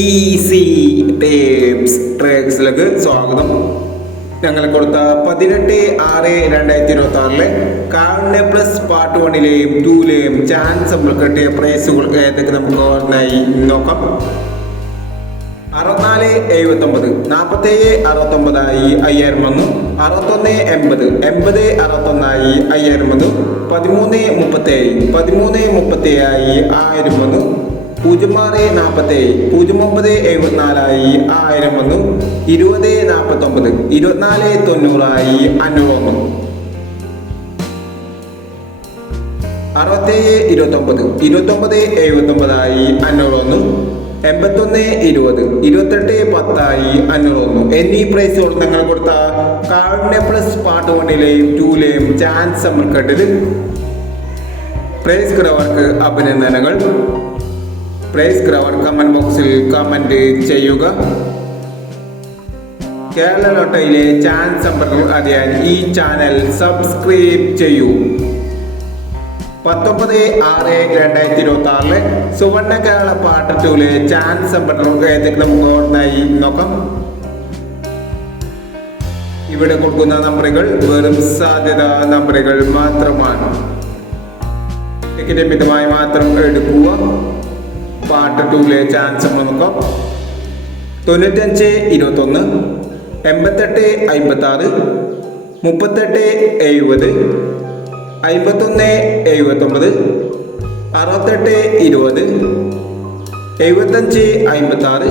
Easy tips ട്രിക്സിലേക്ക് സ്വാഗതം. ഞങ്ങൾ കൊടുത്ത 18/6/2026 കാർഡിനെ പ്ലസ് പാർട്ട് 1-ലെയും 2-ലെയും ചാൻസ് നമ്മൾ കിട്ടിയ പ്രൈസുകൾ ഏതൊക്കെ നമുക്ക് ഓർമ്മയായി നോക്കാം. 6479 4769 5000 വന്നു. 6180 8061 5000 വന്നു. 1337 1337 1000 വന്നു. 0647 0974 1000 വന്നു. 2049 2490 500 വന്നു. 6729 2979 500 വന്നു. 8120 2810 500 വന്നു. എന്നീ പ്രൈസുകൾ നിങ്ങൾ കൊടുത്ത കാർഡിനെ പ്ലസ് പാർട്ട് 1-ലെയും 2-ലെയും ചാൻസ് നമ്മൾ കേട്ടത്. പ്രൈസ് കിടവർക്ക് അഭിനന്ദനങ്ങൾ. പ്രൈസ് കിടവർ കമന്റ് ബോക്സിൽ കമന്റ് ചെയ്യുക. കേരള ലോട്ടറിയിലെ ചാൻസ് നമ്പറുകൾ അറിയാൻ ഈ ചാനൽ സബ്സ്ക്രൈബ് ചെയ്യൂ. 19/6/2026 സുവർണ്ണ കേരള പാർട്ട് 2-ലെ ചാൻസ് നമ്പറുകൾ ഏതൊക്കെ നമുക്ക് ഓർമ്മയായി നോക്കാം. ഇവിടെ കൊടുക്കുന്ന നമ്പറുകൾ വെറും സാധ്യത നമ്പറുകൾ മാത്രമാണ്. ടിക്കറ്റ് മിതമായി മാത്രം എടുക്കുക. പാർട്ട് 2-ലെ ചാൻസ് നോക്കാം. 9521 8856 3870 5179 6820 7556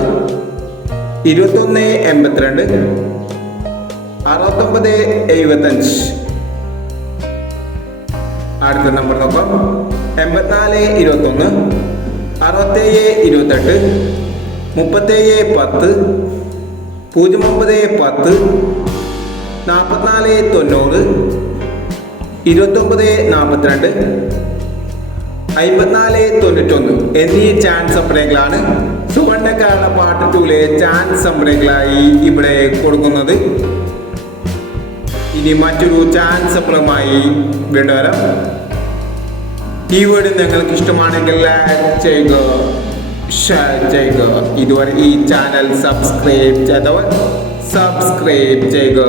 2182 6975. അടുത്ത നമ്പർ നോക്കാം. 8421 6728 3710 0910 4490 2942 5491 എന്നീ ചാൻസ് സംരംഭങ്ങളാണ് സുവർണ്ണ കേരള പാർട്ട് 2-ലെ ചാൻസ് സംരംഭങ്ങളായി ഇവിടെ കൊടുക്കുന്നത്. ഇനി മറ്റൊരു ചാൻസ് സംരംഭമായി വീണ്ടും വരാം. ഈ വീഡിയോ നിങ്ങൾക്ക് ഇഷ്ടമാണെങ്കിൽ ലൈക്ക് ചെയ്യുക, ഷെയർ ചെയ്യുക. ഇതുവരെ ഈ ചാനൽ സബ്സ്ക്രൈബ് ചെയ്തവർ സബ്സ്ക്രൈബ് ചെയ്യുക.